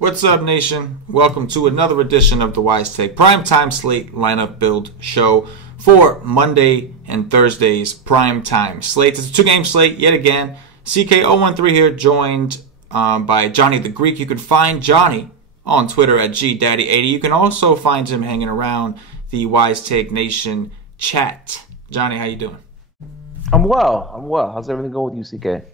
What's up, nation? Welcome to another edition of the Wise Take Primetime Slate lineup build show for Monday and Thursday's Primetime Slate. It's a two-game slate yet again. CK013 here, joined by Johnny the Greek. You can find Johnny on Twitter at GDaddy80. You can also find him hanging around the Wise Take Nation chat. Johnny, how you doing? I'm well. How's everything going with you, CK?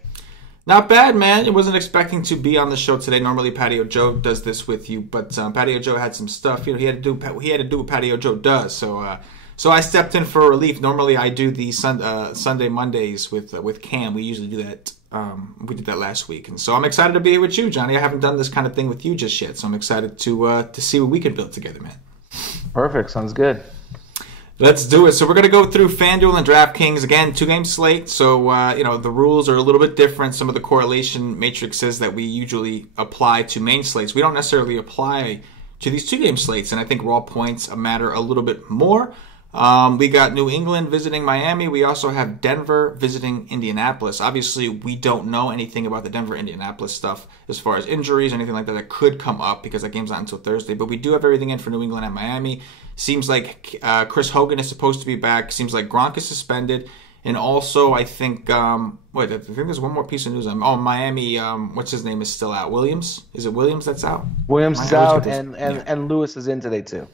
Not bad, man. I wasn't expecting to be on the show today. Normally, Patio Joe does this with you, but Patio Joe had some stuff. You know, he had to do what Patio Joe does. So I stepped in for relief. Normally, I do the Sunday Mondays with Cam. We usually do that. We did that last week, and so I'm excited to be here with you, Johnny. I haven't done this kind of thing with you just yet, so I'm excited to see what we can build together, man. Perfect. Sounds good. Let's do it. So we're going to go through FanDuel and DraftKings. Again, two-game slate, so the rules are a little bit different. Some of the correlation matrices that we usually apply to main slates, we don't necessarily apply to these two-game slates, and I think raw points matter a little bit more. We got New England visiting Miami. We also have Denver visiting Indianapolis. Obviously, we don't know anything about the Denver-Indianapolis stuff as far as injuries or anything like that could come up because that game's not until Thursday. But we do have everything in for New England and Miami. Seems like Chris Hogan is supposed to be back. Seems like Gronk is suspended. And also, I think, I think there's one more piece of news. Miami, what's his name, is still out. Williams? Is it Williams that's out? Williams is out, and Lewis is in today, too.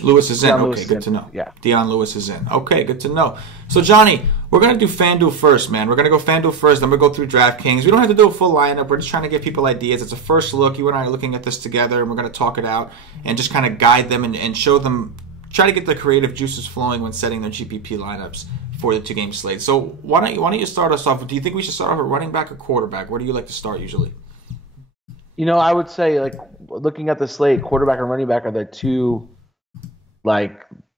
Lewis is in. Okay, good to know. Yeah. Dion Lewis is in. Okay, good to know. So, Johnny, we're going to do FanDuel first, man. We're going to go FanDuel first, then we'll go through DraftKings. We don't have to do a full lineup. We're just trying to give people ideas. It's a first look. You and I are looking at this together, and we're going to talk it out and just kind of guide them and show them, try to get the creative juices flowing when setting their GPP lineups for the two-game slate. So, why don't you start us off? Do you think we should start off with running back or quarterback? Where do you like to start usually? You know, I would say, looking at the slate, quarterback and running back are the two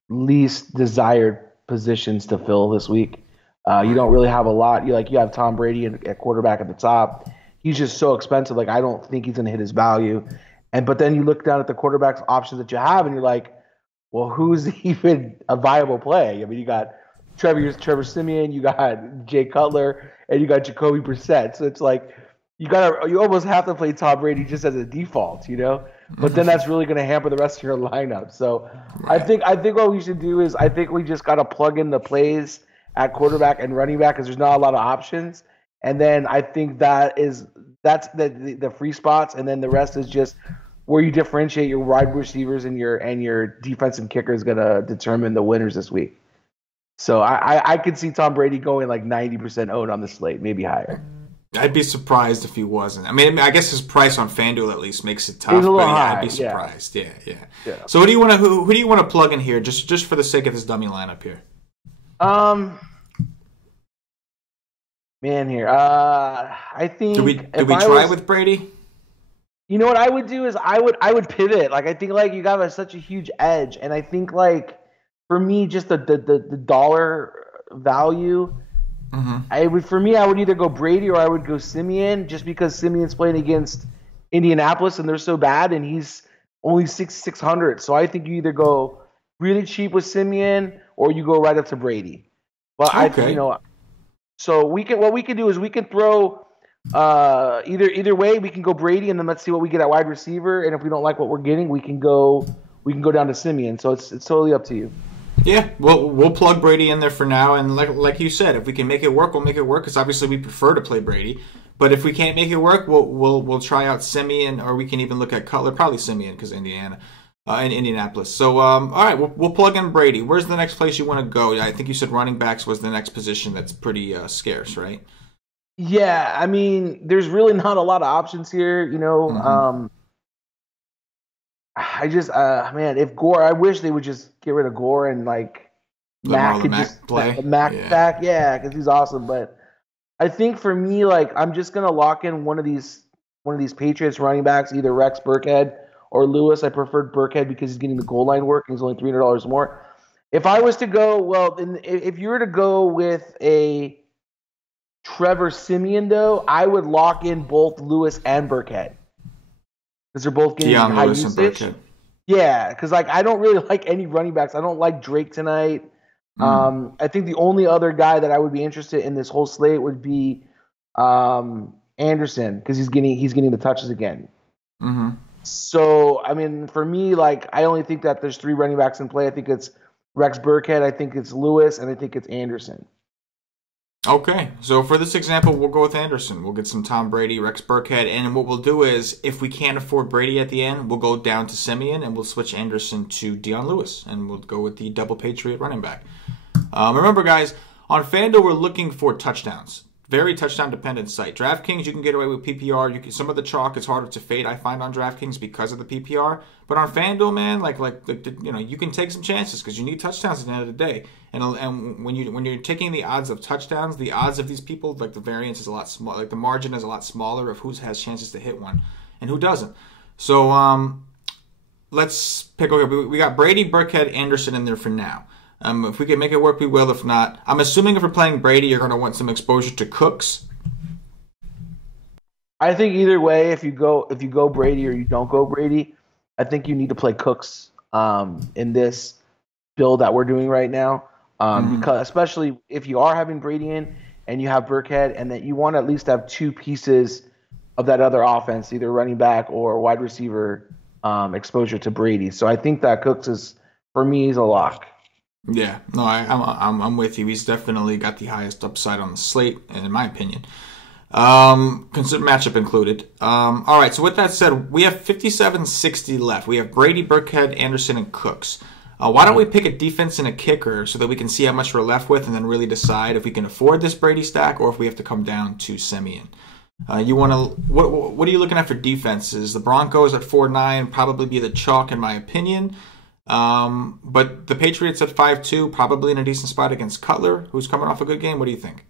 least desired positions to fill this week. You don't really have a lot. You have Tom Brady at quarterback at the top. He's just so expensive. I don't think he's going to hit his value. But then you look down at the quarterback options that you have, and you're like, well, who's even a viable play? I mean, you got Trevor Siemian, you got Jay Cutler, and you got Jacoby Brissett. So it's like you almost have to play Tom Brady just as a default, But then that's really going to hamper the rest of your lineup. So right. I think what we should do is we just got to plug in the plays at quarterback and running back because there's not a lot of options. And then I think that's the free spots, and then the rest is just where you differentiate your wide receivers and your defensive kicker is going to determine the winners this week. So I could see Tom Brady going 90% owned on the slate, maybe higher. I'd be surprised if he wasn't. I mean, I guess his price on FanDuel at least makes it tough. He's a little high. I'd be surprised. Yeah. So who do you want to plug in here, just for the sake of this dummy lineup here? I think. Do we try with Brady? You know what I would do is I would pivot. I think you got such a huge edge, and I think for me just the dollar value. Mm-hmm. I would either go Brady or I would go Siemian, just because Simeon's playing against Indianapolis and they're so bad, and he's only 600. So I think you either go really cheap with Siemian or you go right up to Brady. But okay. So what we can do is we can throw either way. We can go Brady and then let's see what we get at wide receiver. And if we don't like what we're getting, we can go down to Siemian. So it's totally up to you. Yeah, we'll plug Brady in there for now, and like you said, if we can make it work, we'll make it work. Because obviously we prefer to play Brady, but if we can't make it work, we'll try out Siemian, or we can even look at Cutler, probably Siemian because in Indianapolis. So all right, we'll plug in Brady. Where's the next place you want to go? I think you said running backs was the next position that's pretty scarce, right? Yeah, I mean, there's really not a lot of options here, Mm-hmm. I just, if Gore, I wish they would just get rid of Gore and Mac could just play the Mac back, because he's awesome. But I think for me, I'm just gonna lock in one of these Patriots running backs, either Rex Burkhead or Lewis. I preferred Burkhead because he's getting the goal line work and he's only $300 more. If I was to go, if you were to go with a Trevor Siemian, though, I would lock in both Lewis and Burkhead. Because they're both getting high usage. Yeah, because I don't really like any running backs. I don't like Drake tonight. I think the only other guy that I would be interested in this whole slate would be Anderson, because he's getting the touches again. Mm-hmm. So, I mean, for me, like, I only think that there's three running backs in play. I think it's Rex Burkhead, I think it's Lewis, and I think it's Anderson. Okay, so for this example, we'll go with Anderson. We'll get some Tom Brady, Rex Burkhead, and what we'll do is, if we can't afford Brady at the end, we'll go down to Simeon, and we'll switch Anderson to Dion Lewis, and we'll go with the double Patriot running back. Remember, guys, on FanDuel, we're looking for touchdowns. Very touchdown-dependent site. DraftKings, you can get away with PPR. Some of the chalk is harder to fade, I find, on DraftKings because of the PPR. But on FanDuel, man, you can take some chances because you need touchdowns at the end of the day. And when you're taking the odds of touchdowns, the odds of these people, like the variance is a lot smaller. Like the margin is a lot smaller of who has chances to hit one and who doesn't. So let's pick. Okay, we got Brady, Burkhead, Anderson in there for now. If we can make it work, we will. If not, I'm assuming if we're playing Brady, you're going to want some exposure to Cooks. I think either way, if you go Brady or you don't go Brady, I think you need to play Cooks in this build that we're doing right now. Because especially if you are having Brady in and you have Burkhead, and that you want to at least have two pieces of that other offense, either running back or wide receiver exposure to Brady. So I think that Cooks is, for me, is a lock. Yeah, no, I'm with you. He's definitely got the highest upside on the slate, and in my opinion, consider matchup included. All right. So with that said, we have 57-60 left. We have Brady, Burkhead, Anderson, and Cooks. Why don't we pick a defense and a kicker so that we can see how much we're left with, and then really decide if we can afford this Brady stack or if we have to come down to Simeon. You want to what are you looking at for defenses? The Broncos at 4-9 probably be the chalk in my opinion. But the Patriots at 5-2, probably in a decent spot against Cutler, who's coming off a good game. What do you think?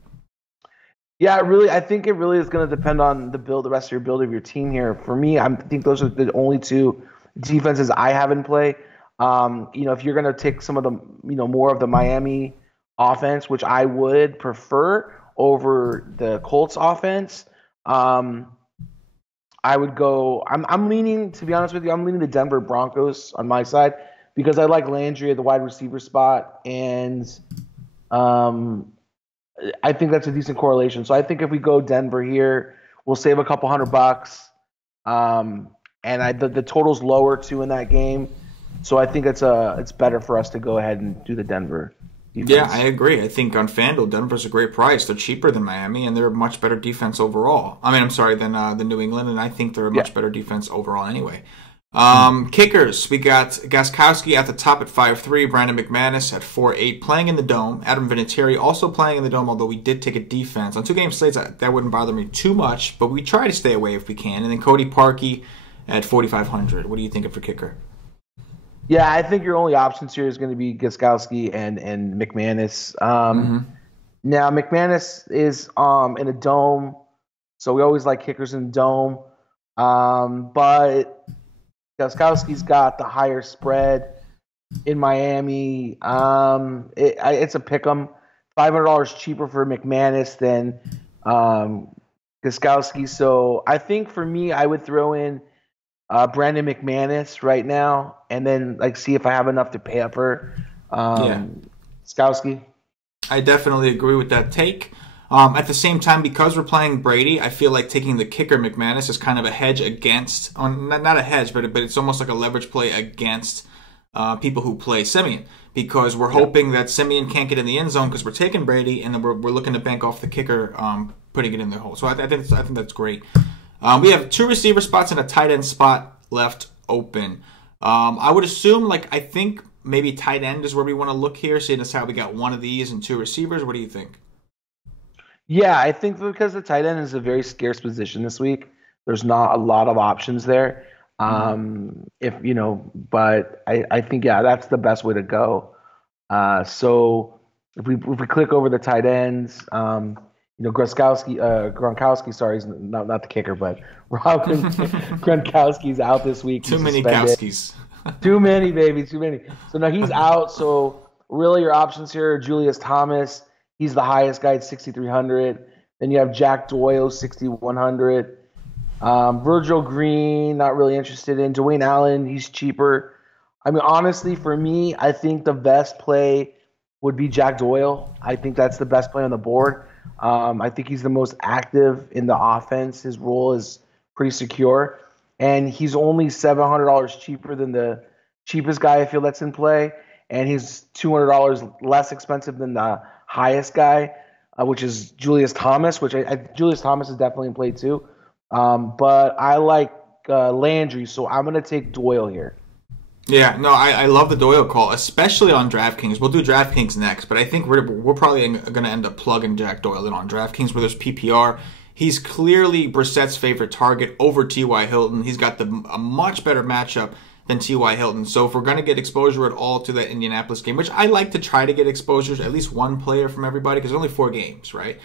Yeah, I think it really is going to depend on the rest of your build of your team here. For me, I think those are the only two defenses I have in play. If you're going to take some of the, more of the Miami offense, which I would prefer over the Colts offense, I would go. I'm leaning, to be honest with you, I'm leaning the Denver Broncos on my side, because I like Landry at the wide receiver spot, and I think that's a decent correlation. So I think if we go Denver here, we'll save a couple $100. And the total's lower too in that game, so I think it's better for us to go ahead and do the Denver defense. Yeah, I agree. I think on FanDuel, Denver's a great price. They're cheaper than Miami, and they're a much better defense overall. Than New England, and I think they're a much better defense overall anyway. Kickers, we got Gostkowski at the top at 5-3, Brandon McManus at 4-8, playing in the Dome. Adam Vinatieri also playing in the Dome, although we did take a defense. On 2-game slates, that wouldn't bother me too much, but we try to stay away if we can. And then Cody Parkey at 4,500. What are you thinking for kicker? Yeah, I think your only options here is going to be Gostkowski and McManus. Now, McManus is in a Dome, so we always like kickers in the Dome. But Gostkowski's got the higher spread in Miami. It's a pick 'em. $500 cheaper for McManus than Gostkowski. So I think for me, I would throw in Brandon McManus right now, and then see if I have enough to pay up for Gostkowski. I definitely agree with that take. At the same time, because we're playing Brady, I feel like taking the kicker McManus is kind of a hedge against, not a hedge, but it's almost like a leverage play against people who play Simeon, because we're hoping that Simeon can't get in the end zone because we're taking Brady, and then we're looking to bank off the kicker, putting it in the hole. So I think that's great. We have 2 receiver spots and a tight end spot left open. I would assume, I think maybe tight end is where we want to look here, seeing as how we got 1 of these and 2 receivers. What do you think? Yeah, I think because the tight end is a very scarce position this week, there's not a lot of options there. But I think that's the best way to go. So if we click over the tight ends, Gronkowski, sorry, is not the kicker, but Robin Gronkowski's out this week. Too many Kowskis. Too many, baby, too many. So now he's out. So really, your options here are Julius Thomas. He's the highest guy at 6,300. Then you have Jack Doyle, 6,100. Virgil Green, not really interested in. Dwayne Allen, he's cheaper. I mean, honestly, for me, I think the best play would be Jack Doyle. I think that's the best play on the board. I think he's the most active in the offense. His role is pretty secure. and he's only $700 cheaper than the cheapest guy I feel that's in play, and he's $200 less expensive than the highest guy, which is Julius Thomas, which Julius Thomas is definitely in play too. But I like Landry, so I'm going to take Doyle here. Yeah, no, I love the Doyle call, especially on DraftKings. We'll do DraftKings next, but I think we're probably going to end up plugging Jack Doyle in on DraftKings where there's PPR. He's clearly Brissett's favorite target over T.Y. Hilton. He's got a much better matchup than T.Y. Hilton. So if we're going to get exposure at all to that Indianapolis game, which I like to try to get exposures, at least one player from everybody, because there's only 4 games, right?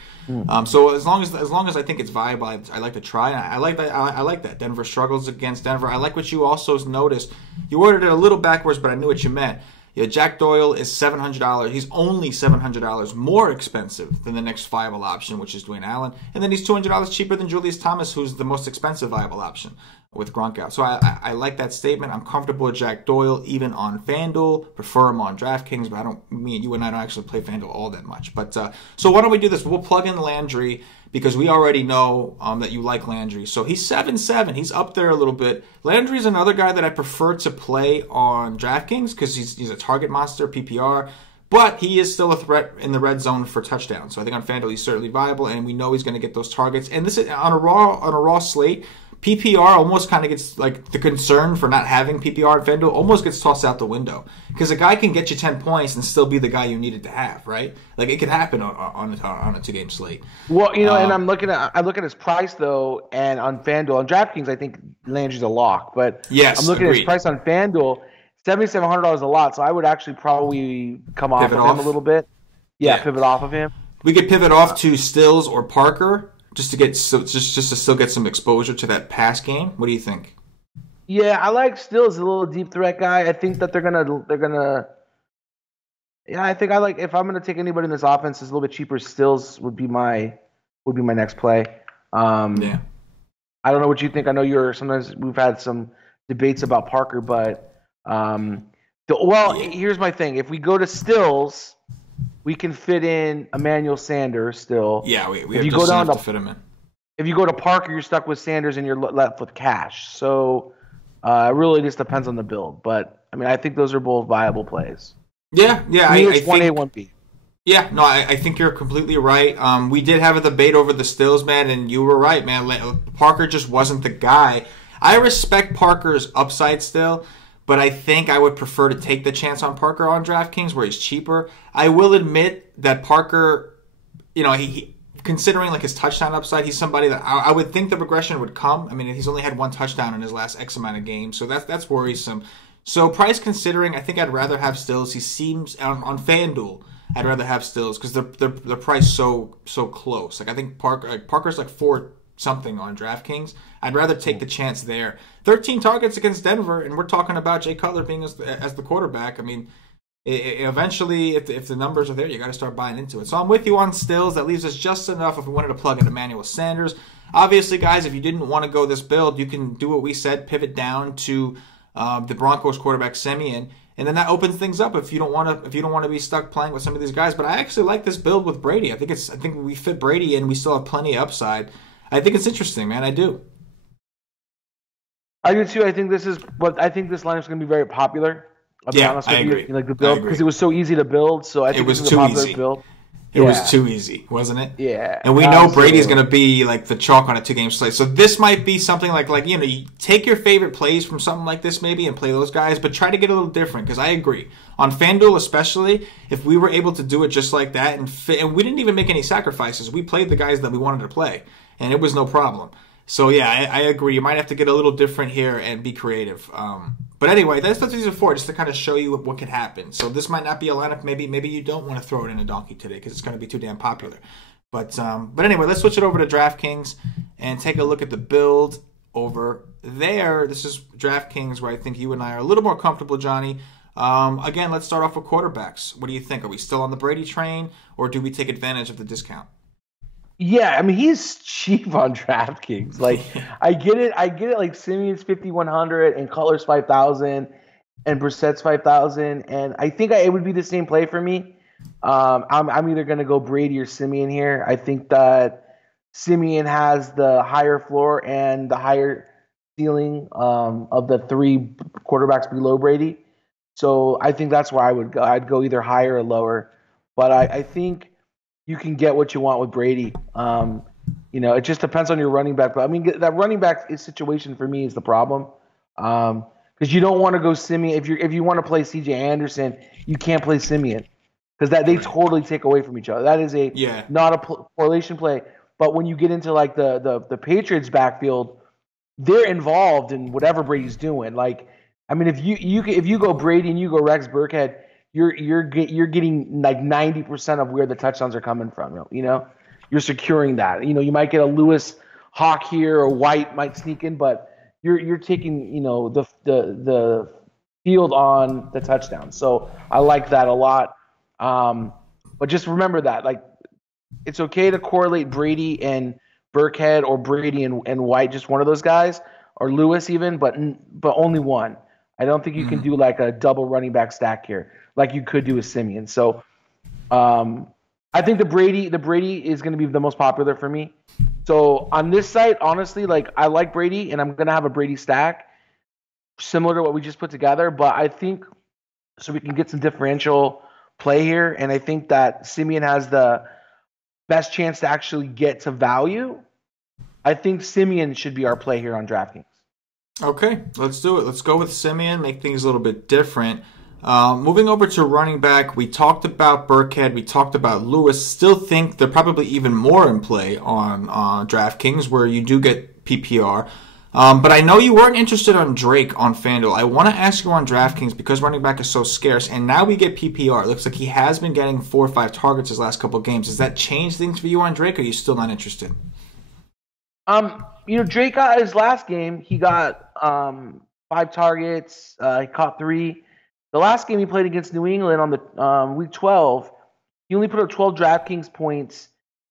So as long as I think it's viable, I like to try. I like that. I like that. Denver struggles against Denver. I like what you also noticed. You ordered it a little backwards, but I knew what you meant. Yeah, Jack Doyle is $700. He's only $700 more expensive than the next viable option, which is Dwayne Allen. And then he's $200 cheaper than Julius Thomas, who's the most expensive viable option with Gronk out. So I like that statement. I'm comfortable with Jack Doyle, even on FanDuel. Prefer him on DraftKings, but you and I don't actually play FanDuel all that much. But so why don't we do this? We'll plug in Landry, because we already know that you like Landry. So he's 7-7. He's up there a little bit. Landry's another guy that I prefer to play on DraftKings because he's a target monster, PPR. But he is still a threat in the red zone for touchdowns. So I think on FanDuel he's certainly viable, and we know he's going to get those targets. And this is on a raw slate. PPR almost kind of gets, like, the concern for not having PPR at FanDuel almost gets tossed out the window, because a guy can get you 10 points and still be the guy you needed to have, right? Like, it could happen on a 2-game slate. Well, and I look at his price though, and on FanDuel, on DraftKings, I think Landry's a lock, but yes, I'm looking at his price on FanDuel, $7,700 a lot. So I would actually probably come off of him a little bit. Yeah, pivot off of him. We could pivot off to Stills or Parker, just to still get some exposure to that pass game. What do you think? Yeah, I like Stills, a little deep threat guy. I think that they're gonna. Yeah, I think I like, if I'm gonna take anybody in this offense, it's a little bit cheaper. Stills would be my next play. Yeah. I don't know what you think. I know sometimes we've had some debates about Parker, but here's my thing. If we go to Stills, we can fit in Emmanuel Sanders still. Yeah, we have just enough to fit him in. If you go to Parker, you're stuck with Sanders and you're left with cash. So it really just depends on the build. But, I mean, I think those are both viable plays. Yeah. I think 1A, 1B. Yeah, no, I think you're completely right. We did have a debate over the Stills, man, and you were right, man. Parker just wasn't the guy. I respect Parker's upside still, but I think I would prefer to take the chance on Parker on DraftKings where he's cheaper. I will admit that Parker, he considering like his touchdown upside, he's somebody that I would think the regression would come. I mean, he's only had 1 touchdown in his last X amount of games, so that's worrisome. So price considering, I think I'd rather have Stills. He seems on FanDuel, I'd rather have Stills because they're priced so close. Like I think Parker's like 4 something on DraftKings. I'd rather take the chance there. 13 targets against Denver, and we're talking about Jay Cutler being as the quarterback. I mean, eventually, if the numbers are there, you got to start buying into it. So I'm with you on Stills. That leaves us just enough if we wanted to plug in Emmanuel Sanders. Obviously, guys, if you didn't want to go this build, you can do what we said, pivot down to the Broncos quarterback Simeon, and then that opens things up if you don't want to be stuck playing with some of these guys. But I actually like this build with Brady. I think we fit Brady and we still have plenty of upside. I think it's interesting, man. I do. I do too. I think this lineup's going to be very popular. I'll be honest with agree. You. Like the build, because it was so easy to build. So I think this is a popular build. It was too easy, wasn't it? Yeah. And we know Brady's going to be like the chalk on a 2-game slate. So this might be something like you take your favorite plays from something like this maybe and play those guys, but try to get a little different, because I agree. On FanDuel especially, if we were able to do it just like that and we didn't even make any sacrifices. We played the guys that we wanted to play, and it was no problem. So yeah, I agree. You might have to get a little different here and be creative. But anyway, that's what these are for, just to kind of show you what could happen. So this might not be a lineup. Maybe you don't want to throw it in a donkey today because it's going to be too damn popular. But anyway, let's switch it over to DraftKings and take a look at the build over there. This is DraftKings, where I think you and I are a little more comfortable, Johnny. Again, let's start off with quarterbacks. What do you think? Are we still on the Brady train, or do we take advantage of the discount? Yeah, I mean, he's cheap on DraftKings. Like, I get it. Like, Simeon's 5,100 and Cutler's 5,000 and Brissett's 5,000, and I think it would be the same play for me. I'm either going to go Brady or Simeon here. I think that Simeon has the higher floor and the higher ceiling of the three quarterbacks below Brady. So I think that's where I would go. I'd go either higher or lower. But I think you can get what you want with Brady. It just depends on your running back. But I mean, that running back situation for me is the problem. Because you don't want to go Simeon. If you want to play C.J. Anderson, you can't play Simeon because they totally take away from each other. That is not a correlation play. But when you get into like the Patriots backfield, they're involved in whatever Brady's doing. Like, I mean, if you go Brady and you go Rex Burkhead, you're getting like 90% of where the touchdowns are coming from. You're securing that. You might get a Lewis Hawk here or White might sneak in, but you're taking the field on the touchdown. So I like that a lot. But just remember that like it's okay to correlate Brady and Burkhead or Brady and White, just one of those guys, or Lewis even, but only one. I don't think you can do like a double running back stack here, like you could do with Simeon. So I think the Brady is going to be the most popular for me. So on this site, honestly, like I like Brady, and I'm going to have a Brady stack similar to what we just put together. But I think so we can get some differential play here, and I think that Simeon has the best chance to actually get to value. I think Simeon should be our play here on DraftKings. Okay, let's do it. Let's go with Simeon, make things a little bit different. Moving over to running back, we talked about Burkhead, we talked about Lewis. Still think they're probably even more in play on DraftKings, where you do get PPR. But I know you weren't interested on Drake on FanDuel. I want to ask you on DraftKings because running back is so scarce, and now we get PPR. It looks like he has been getting 4 or 5 targets his last couple of games. Does that change things for you on Drake, or are you still not interested? Drake got his last game. He got 5 targets. He caught 3. The last game he played against New England on the week 12, he only put up 12 DraftKings points.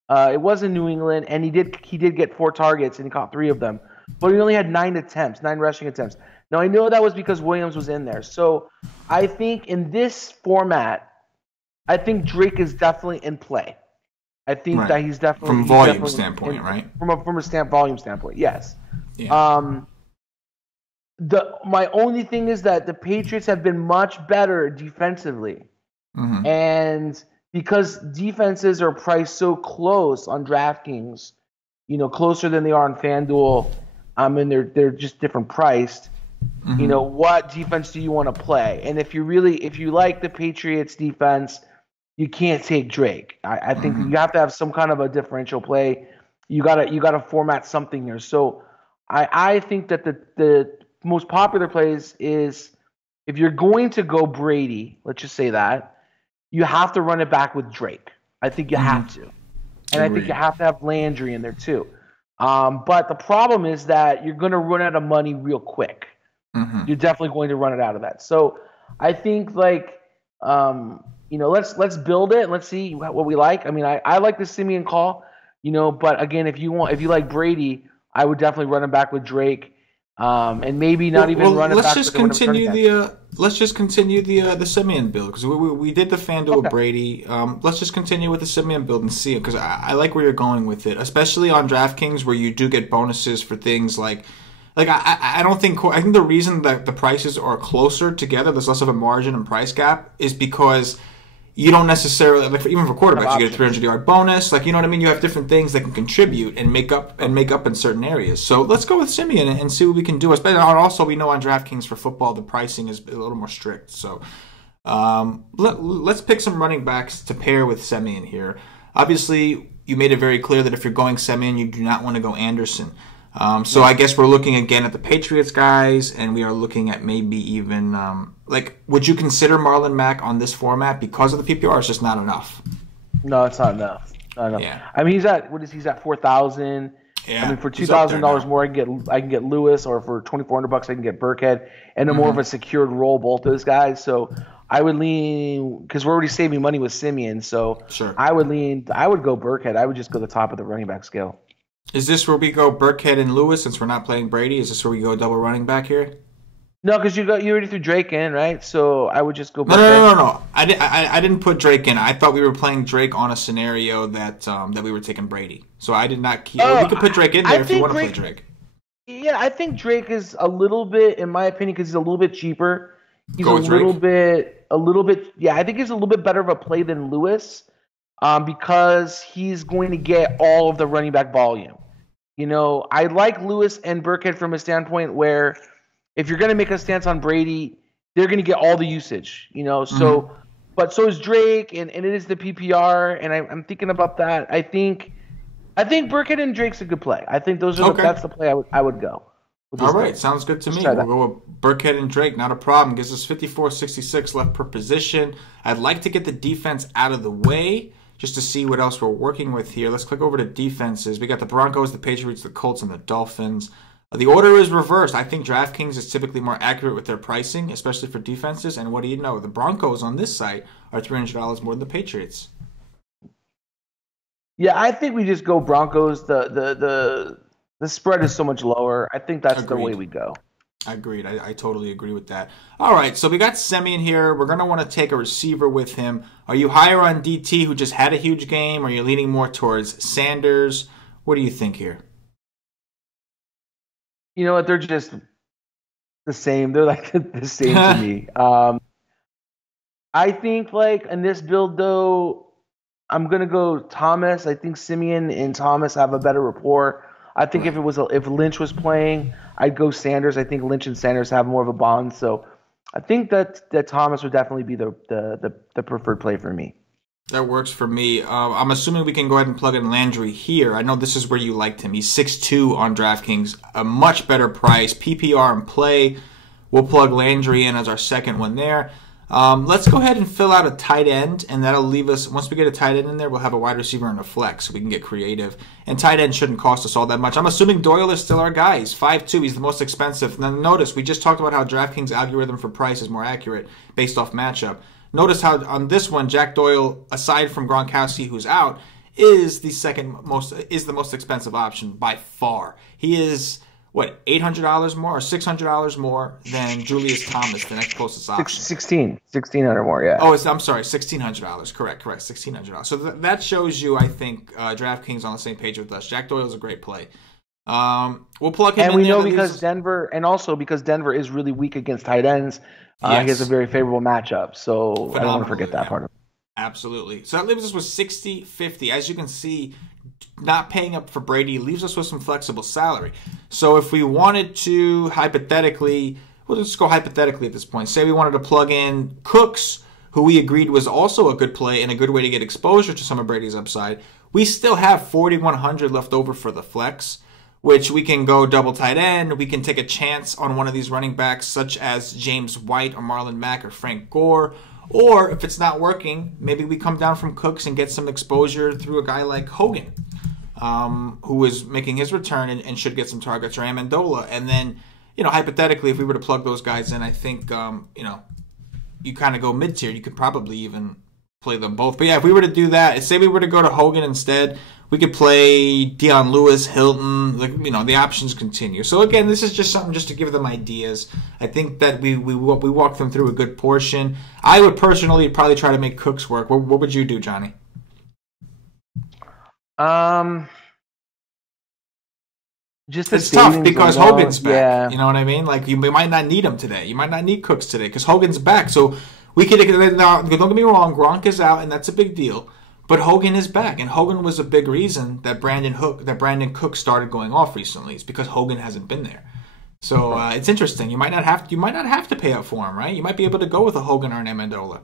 It was in New England, and he did get 4 targets, and he caught 3 of them. But he only had 9 rushing attempts. Now, I know that was because Williams was in there. So I think in this format, I think Drake is definitely in play. I think that he's definitely from volume standpoint, right? From a volume standpoint, yes. Yeah. My only thing is that the Patriots have been much better defensively, and because defenses are priced so close on DraftKings, closer than they are on FanDuel, and they're just different priced. What defense do you want to play? And if you like the Patriots defense, you can't take Drake. I think you have to have some kind of a differential play. You gotta format something here. So I think that the most popular plays is if you're going to go Brady, let's just say that, you have to run it back with Drake. I think you have to. And I think you have to have Landry in there too. But the problem is that you're going to run out of money real quick. You're definitely going to run it out of that. So I think like let's build it and let's see what we like. I mean, I like the Simeon call, but again, if you like Brady, I would definitely run him back with Drake. And maybe not even run it back. Let's just continue the Simeon build because we did the FanDuel with Brady. Let's just continue with the Simeon build and see it because I like where you're going with it, especially on DraftKings where you do get bonuses for things like I think the reason that the prices are closer together, there's less of a margin and price gap, is because you don't necessarily even for quarterbacks you get a 300-yard bonus. You know what I mean? You have different things that can contribute and make up in certain areas. So let's go with Simeon and see what we can do. Especially also we know on DraftKings for football the pricing is a little more strict. So let's pick some running backs to pair with Simeon here. Obviously, you made it very clear that if you're going Simeon, you do not want to go Anderson. So I guess we're looking again at the Patriots guys, and we are looking at maybe even would you consider Marlon Mack on this format because of the PPR? It's just not enough. No, it's not enough. Yeah. I mean, he's at 4,000. Yeah. I mean, for $2,000 more, I can get Lewis, or for $2,400 I can get Burkhead, and more of a secured role, both those guys. So I would lean because we're already saving money with Simeon. So sure. I would go Burkhead. I would just go the top of the running back scale. Is this where we go Burkhead and Lewis since we're not playing Brady? Is this where we go double running back here? No, because you already threw Drake in, right? So I would just go Burkhead. No. I didn't put Drake in. I thought we were playing Drake on a scenario that we were taking Brady. So I did not keep. We could put Drake in there if you want to play Drake. Yeah, I think Drake is a little bit, in my opinion, because he's a little bit cheaper. He's Go with Drake. a little bit. Yeah, I think he's a little bit better of a play than Lewis, because he's going to get all of the running back volume. I like Lewis and Burkhead from a standpoint where if you're going to make a stance on Brady, they're going to get all the usage. Mm-hmm. But so is Drake, and it is the PPR, and I'm thinking about that. I think Burkhead and Drake's a good play. I think Okay. that's the play I would go with All this right, build. sounds good to Let's me. try We'll that. go with Burkhead and Drake, not a problem. Gives us 54.66 left per position. I'd like to get the defense out of the way just to see what else we're working with here. Let's click over to defenses. We got the Broncos, the Patriots, the Colts, and the Dolphins. The order is reversed. I think DraftKings is typically more accurate with their pricing, especially for defenses. And what do you know? The Broncos on this site are $300 more than the Patriots. Yeah, I think we just go Broncos. The spread is so much lower. I think that's the way Agreed. we go. Agreed. I totally agree with that. All right, so we got Semi in here. We're going to want to take a receiver with him. Are you higher on DT, who just had a huge game, or are you leaning more towards Sanders? What do you think here? You know what? They're just the same. They're like the same to me. I think like in this build though, I'm gonna go Thomas. I think Simeon and Thomas have a better rapport. I think Right. if Lynch was playing, I'd go Sanders. I think Lynch and Sanders have more of a bond. So I think that Thomas would definitely be the preferred play for me. That works for me. I'm assuming we can go ahead and plug in Landry here. I know this is where you liked him. He's 6'2" on DraftKings, a much better price. PPR and play. We'll plug Landry in as our second one there. Let's go ahead and fill out a tight end, and that'll leave us, once we get a tight end in there, we'll have a wide receiver and a flex, so we can get creative. And tight end shouldn't cost us all that much. I'm assuming Doyle is still our guy. He's 5'2". He's the most expensive. Now, notice, we just talked about how DraftKings algorithm for price is more accurate based off matchup. Notice how on this one, Jack Doyle, aside from Gronkowski, who's out, is the most expensive option by far. He is what, $800 more or $600 more than Julius Thomas, the next closest option. 1600 more, yeah. Oh, I'm sorry, $1,600. Correct, $1,600. So that shows you, I think, DraftKings on the same page with us. Jack Doyle is a great play. We'll plug him And in we there. know because Denver, and also because Denver is really weak against tight ends, he has a Yes, very favorable matchup. So I don't want to forget phenomenally, that yeah. part of it. Absolutely. So that leaves us with 60-50. As you can see, not paying up for Brady leaves us with some flexible salary. So if we wanted to hypothetically, we'll just go hypothetically at this point. Say we wanted to plug in Cooks, who we agreed was also a good play and a good way to get exposure to some of Brady's upside. We still have 4,100 left over for the flex, which we can go double tight end. We can take a chance on one of these running backs, such as James White or Marlon Mack or Frank Gore. Or if it's not working, maybe we come down from Cooks and get some exposure through a guy like Hogan, who is making his return and should get some targets, or Amendola. And then, hypothetically, if we were to plug those guys in, I think, you kind of go mid-tier. You could probably even play them both. But yeah, if we were to do that, say we were to go to Hogan instead, we could play Dion Lewis, Hilton, the options continue. So again, this is just something just to give them ideas. I think that we walked them through a good portion. I would personally probably try to make Cooks work. What would you do, Johnny? Just the It's tough savings because alone, Hogan's back. yeah. You know what I mean? Like, you might not need him today. You might not need Cooks today because Hogan's back. So we could, now, don't get me wrong, Gronk is out, and that's a big deal. But Hogan is back, and Hogan was a big reason that Brandon Cook started going off recently. It's because Hogan hasn't been there. So it's interesting. You might not have to pay up for him, right? You might be able to go with a Hogan or an Amendola.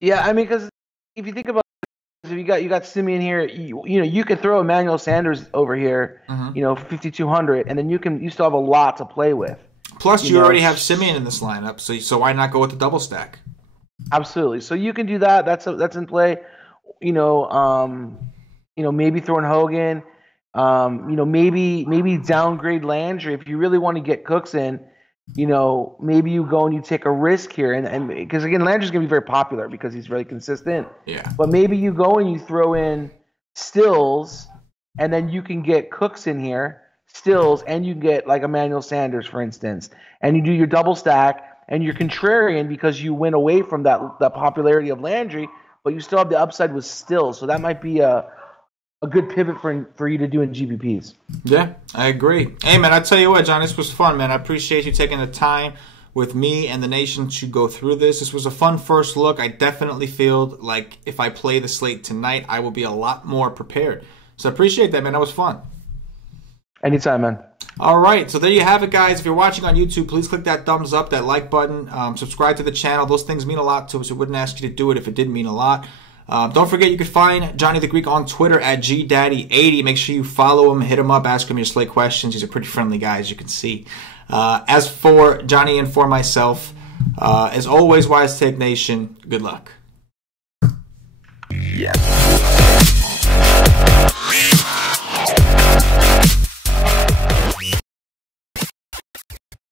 Yeah, I mean, because if you think about it, if you got Simeon here, you could throw Emmanuel Sanders over here, 5,200, and then you still have a lot to play with. Plus, You you know, already have Simeon in this lineup, so why not go with the double stack? Absolutely. So you can do that. That's in play. Maybe throwing Hogan. Maybe downgrade Landry if you really want to get Cooks in. Maybe you go and you take a risk here, and because again, Landry's gonna be very popular because he's really consistent. Yeah. But maybe you go and you throw in Stills, and then you can get Cooks in here, Stills, and you can get like Emmanuel Sanders, for instance, and you do your double stack, and you're contrarian because you went away from that popularity of Landry, but you still have the upside with Stills. So that might be a good pivot for you to do in GPPs. Yeah, I agree. Hey, man, I tell you what, John, this was fun, man. I appreciate you taking the time with me and the nation to go through this. This was a fun first look. I definitely feel like if I play the slate tonight, I will be a lot more prepared. So I appreciate that, man. That was fun. Anytime, man. All right, so there you have it, guys. If you're watching on YouTube, please click that thumbs up, that like button, subscribe to the channel. Those things mean a lot to us. I wouldn't ask you to do it if it didn't mean a lot. Don't forget, you can find Johnny the Greek on Twitter at GDaddy80. Make sure you follow him, hit him up, ask him your slate questions. He's a pretty friendly guy, as you can see. As for Johnny and for myself, as always, Wise Take Nation, good luck. Yeah.